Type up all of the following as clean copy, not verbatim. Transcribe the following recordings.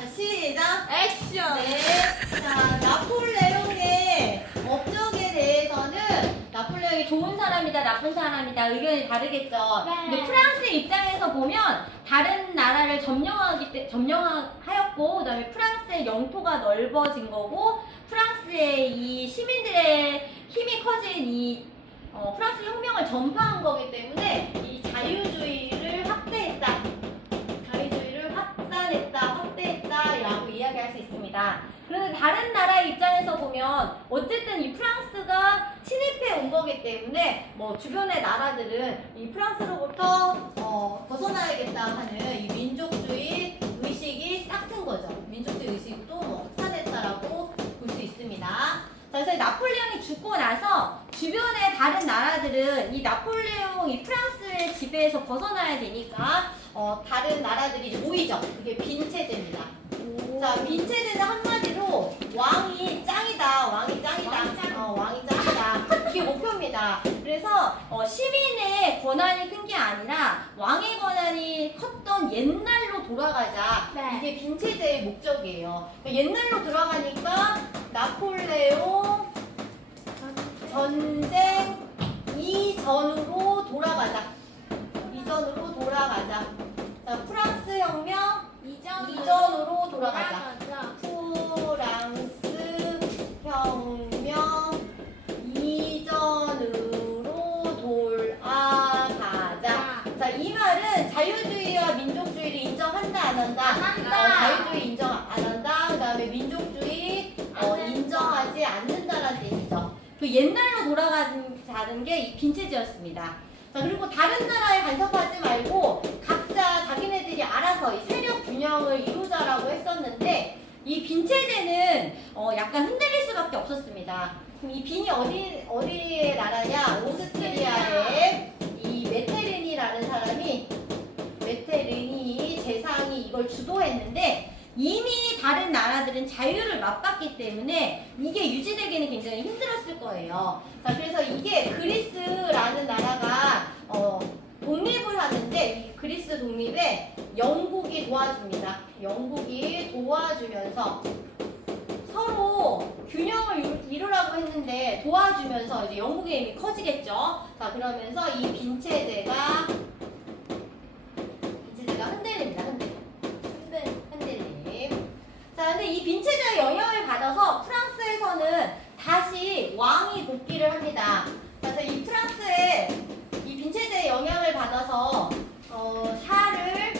자, 시작. 액션. 네. 자, 나폴레옹의 업적에 대해서는 나폴레옹이 좋은 사람이다, 나쁜 사람이다 의견이 다르겠죠. 네. 근데 프랑스 입장에서 보면 다른 나라를 점령하였고, 그다음에 프랑스의 영토가 넓어진 거고, 프랑스의 이 시민들의 힘이 커진 이 프랑스 혁명을 전파한 거기 때문에 이 자유주의를 확대했다. 자유주의를 확대했다라고 이야기할 수 있습니다. 그런데 다른 나라의 입장에서 보면 어쨌든 이 프랑스가 침입해 온 거기 때문에 뭐 주변의 나라들은 이 프랑스로부터 벗어나야겠다 하는 이 민족주의 의식이 싹튼 거죠. 민족주의 의식도 확산했다라고 볼 수 있습니다. 자, 그래서 나폴레옹이 죽고 나서 주변의 다른 나라들은 이 나폴레옹, 이 프랑스의 지배에서 벗어나야 되니까 다른 나라들이 이제 모이죠. 그게 빈체제입니다. 자, 빈체제는 한마디로 왕이 짱이다. 왕이 짱이다. 이게 목표입니다. 그래서 시민의 권한이 큰 게 아니라 왕의 권한이 컸던 옛날로 돌아가자. 네. 이게 빈체제의 목적이에요. 옛날로 돌아가니까 나폴레옹 전쟁 이전으로 돌아가자. 자, 프랑스 혁명 이전으로 돌아가자. 프랑스 혁명 이전으로 돌아가자. 자, 이 말은 자유주의와 민족주의를 인정한다, 안 한다? 안 한다. 자유주의 인정 안 한다. 그 다음에 민족주의 인정하지 않는다라는 뜻이죠. 그 옛날로 돌아가자는 게 이 빈체제였습니다. 자, 그리고 다른 나라에 간섭하지 말고 각자 자기네들이 알아서 이 세력 균형을 이루자라고 했었는데 이 빈체제는 약간 흔들릴 수밖에 없었습니다. 그럼 이 빈이 어디의 나라냐? 오스트리아의 이 메테르니라는 사람이 재상이 이걸 주도했는데 이미 다른 나라들은 자유를 맛봤기 때문에 이게 유지되기는 굉장히 힘들었을 거예요. 자, 그래서 이게 그리스라는 나라가 독립을 하는데 이 그리스 독립에 영국이 도와줍니다. 영국이 도와주면서 서로 균형을 이루라고 했는데 도와주면서 이제 영국의 힘이 커지겠죠. 자, 그러면서 이 빈체제가 흔들립니다. 흔들림. 자, 근데 이 빈체제의 영향을 받아서 프랑스에서는 다시 왕이 복귀를 합니다. 그래서 이 프랑스의 이 빈체제의 영향을 받아서 샤를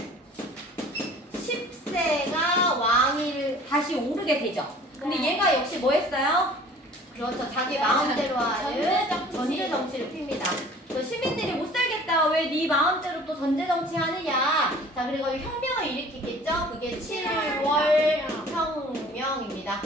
10세가 왕위를 다시 오르게 되죠. 근데 네. 얘가 역시 뭐 했어요? 그렇죠. 자기 마음대로 하는 전제 정치를 핍니다. 그래서 시민들이 못 살겠다. 왜 네 마음대로 또 전제 정치 하느냐. 자, 그리고 혁명을 일으키겠죠. 그게 7월 혁명입니다.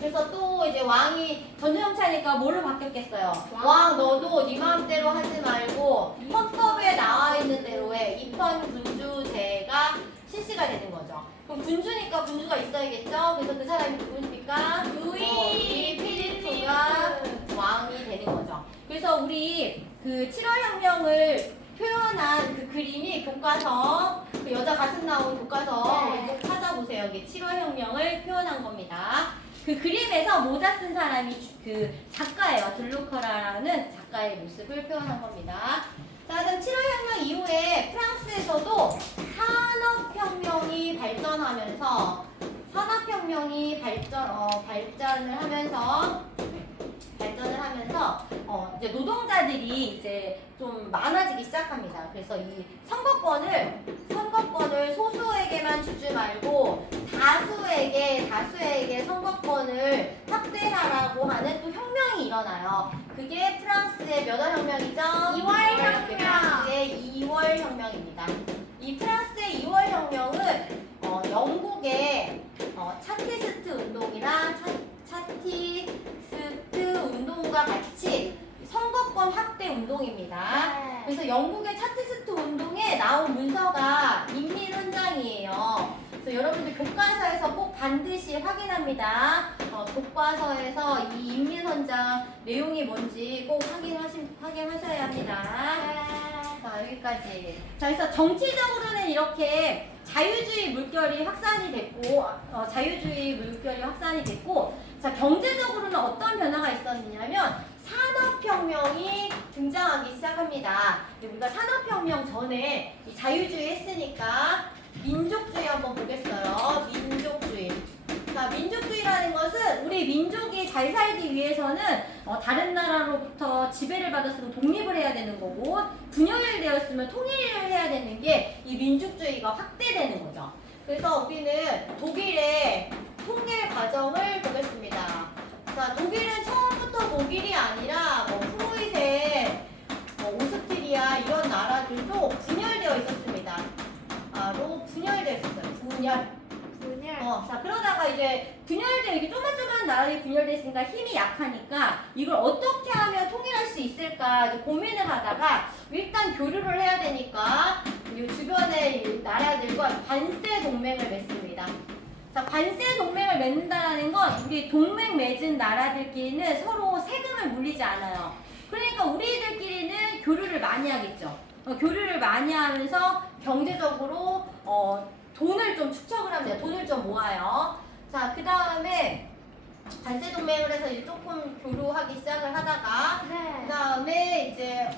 그래서 또 이제 왕이 전제 정치하니까 뭘로 바뀌었겠어요? 왕 너도 네 마음대로 하지 말고 헌법에 나와 있는 대로 해. 입헌 군주제가 실시가 되는 거죠. 그럼 군주니까 군주가 있어야겠죠. 그래서 그 사람이 누구입니까? 루이 필리프가 왕이 되는 거죠. 그래서 우리 그 7월 혁명을 표현한 그 그림이 교과서, 그 여자 가슴 나온 교과서 네. 우리 꼭 찾아보세요. 이게 7월 혁명을 표현한 겁니다. 그 그림에서 모자 쓴 사람이 그 작가예요. 들루커라라는 작가의 모습을 표현한 겁니다. 자, 그럼 7월 혁명 이후에 프랑스에서도 산업혁명이 발전하면서 이제 노동자들이 이제 좀 많아지기 시작합니다. 그래서 이 선거권을 소수에게만 주지 말고 다수에게 선거권을 확대하라고 하는 또 혁명이 일어나요. 그게 프랑스의 몇 월 혁명이죠? 2월 혁명. 프랑스의 2월 혁명입니다. 이 프랑스의 2월 혁명은 영국의 차티스트 운동이나 차티스트 운동과 같이 선거권 확대 운동입니다. 네. 그래서 영국의 차티스트 운동에 나온 문서가 인민헌장이에요. 그래서 여러분들 교과서에서 꼭 반드시 확인합니다. 교과서에서 이 인민헌장 내용이 뭔지 꼭 확인하셔야 합니다. 자, 여기까지. 자, 그래서 정치적으로는 이렇게 자유주의 물결이 확산이 됐고, 자유주의 물결이 확산이 됐고, 자, 경제적으로는 어떤 변화가 있었느냐면, 산업혁명이 등장하기 시작합니다. 우리가 산업혁명 전에 이 자유주의 했으니까, 민족주의 한번 보겠어요. 민족주의. 자, 민족주의라는 것은 우리 민족이 잘 살기 위해서는 다른 나라로부터 지배를 받았으면 독립을 해야 되는 거고 분열되었으면 통일을 해야 되는 게 이 민족주의가 확대되는 거죠. 그래서 우리는 독일의 통일 과정을 보겠습니다. 자, 독일은 처음부터 독일이 아니라 프로이센, 오스트리아 이런 나라들도 분열되어 있었습니다. 분열되어 있었어요. 분열. 자, 그러다가 이제 분열돼, 이게 조그만 나라들이 분열돼 있으니까 힘이 약하니까 이걸 어떻게 하면 통일할 수 있을까 이제 고민을 하다가 일단 교류를 해야 되니까 이 주변의 나라들과 관세 동맹을 맺습니다. 자, 관세 동맹을 맺는다라는 건 우리 동맹 맺은 나라들끼리는 서로 세금을 물리지 않아요. 그러니까 우리들끼리는 교류를 많이 하겠죠. 교류를 많이 하면서 경제적으로 돈을 좀 축적을 합니다. 돈을 좀 모아요. 자, 그 다음에 관세 동맹을 해서 이제 조금 교류하기 시작을 하다가 그 다음에 이제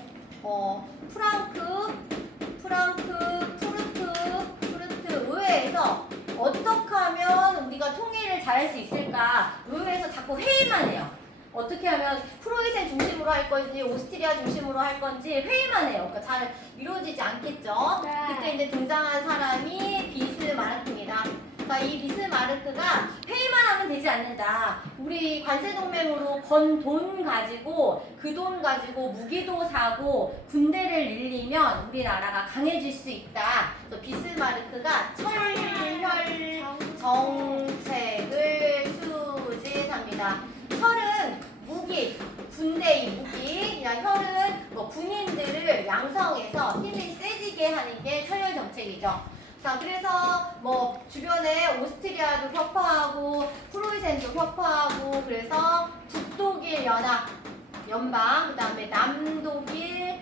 푸르트 의회에서 어떻게 하면 우리가 통일을 잘할 수 있을까 의회에서 자꾸 회의만 해요. 어떻게 하면 프로이센 중심으로 할 건지 오스트리아 중심으로 할 건지 회의만 해요. 그러니까 잘 이루어지지 않겠죠. 네. 그때 이제 등장한 사람이 비스마르크입니다. 그러니까 이 비스마르크가 회의만 하면 되지 않는다. 우리 관세동맹으로 번 돈 가지고 그 돈 가지고 무기도 사고 군대를 늘리면 우리나라가 강해질 수 있다. 그래서 비스마르크가 철혈 정책을 추진합니다. 철은 무기, 군대의 무기, 혈은 군인들을 양성해서 힘이 세지게 하는 게 철혈 정책이죠. 자, 그래서 주변에 오스트리아도 협파하고 프로이센도 협파하고 그래서 북독일 연방, 그 다음에 남독일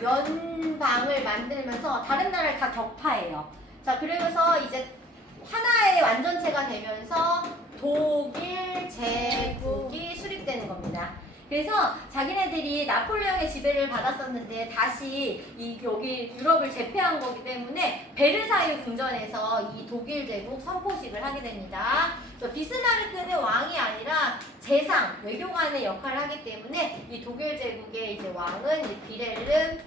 연방을 만들면서 다른 나라를 다 격파해요. 자, 그러면서 이제 하나의 완전체가 되면서 독일 제국이 수립되는 겁니다. 그래서 자기네들이 나폴레옹의 지배를 받았었는데 다시 여기 유럽을 제패한 거기 때문에 베르사유 궁전에서 이 독일 제국 선포식을 하게 됩니다. 그래서 비스마르크는 왕이 아니라 재상, 외교관의 역할을 하기 때문에 이 독일 제국의 이제 왕은 이제 빌헬름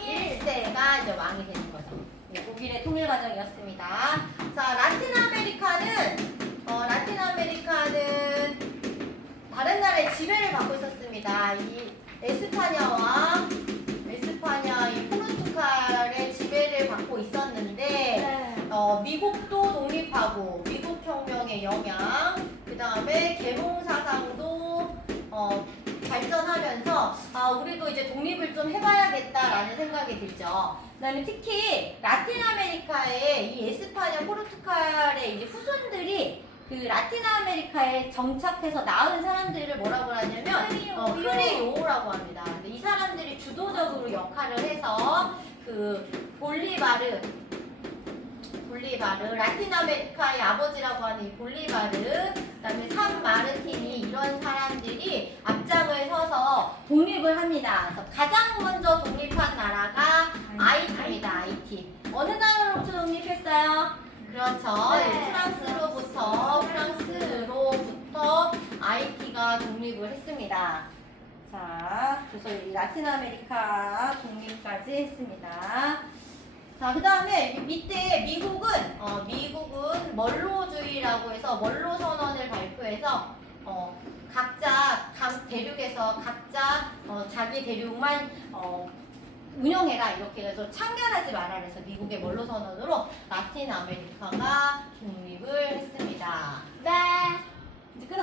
1세가 이제 왕이 되는 거죠. 독일의 통일 과정이었습니다. 자, 라틴 아메리카는 다른 나라의 지배를 받고 있었습니다. 이 에스파냐와 이 포르투갈의 지배를 받고 있었는데 미국도 독립하고 미국 혁명의 영향, 그 다음에 계몽 사상도 발전하면서 우리도 이제 독립을 좀 해봐야겠다라는 생각이 들죠. 그다음에 특히 라틴 아메리카의 이 에스파냐, 포르투갈의 이제 후손들이 그 라틴 아메리카에 정착해서 낳은 사람들을 뭐라고 하냐면 크리오라고 합니다. 근데 이 사람들이 주도적으로 역할을 해서 그 볼리바르 라틴 아메리카의 아버지라고 하는 이 볼리바르, 그다음에 산 마르틴이 이런 사람들이 앞장을 서서 독립을 합니다. 그래서 가장 먼저 독립한 나라가 아이티입니다. 아이티. 어느 나라로부터 독립했어요? 그렇죠. 프랑스로부터 아이티가 독립을 했습니다. 자, 그래서 이 라틴 아메리카 독립까지 했습니다. 자, 그 다음에 밑에 미국은 멀로주의라고 해서 멀로 선언을 발표해서 각 대륙에서 각자 자기 대륙만 운영해라 이렇게 해서 참견하지 마라 그래서 미국의 멀로 선언으로 라틴 아메리카가 독립을 했습니다. 네. 이제 끝.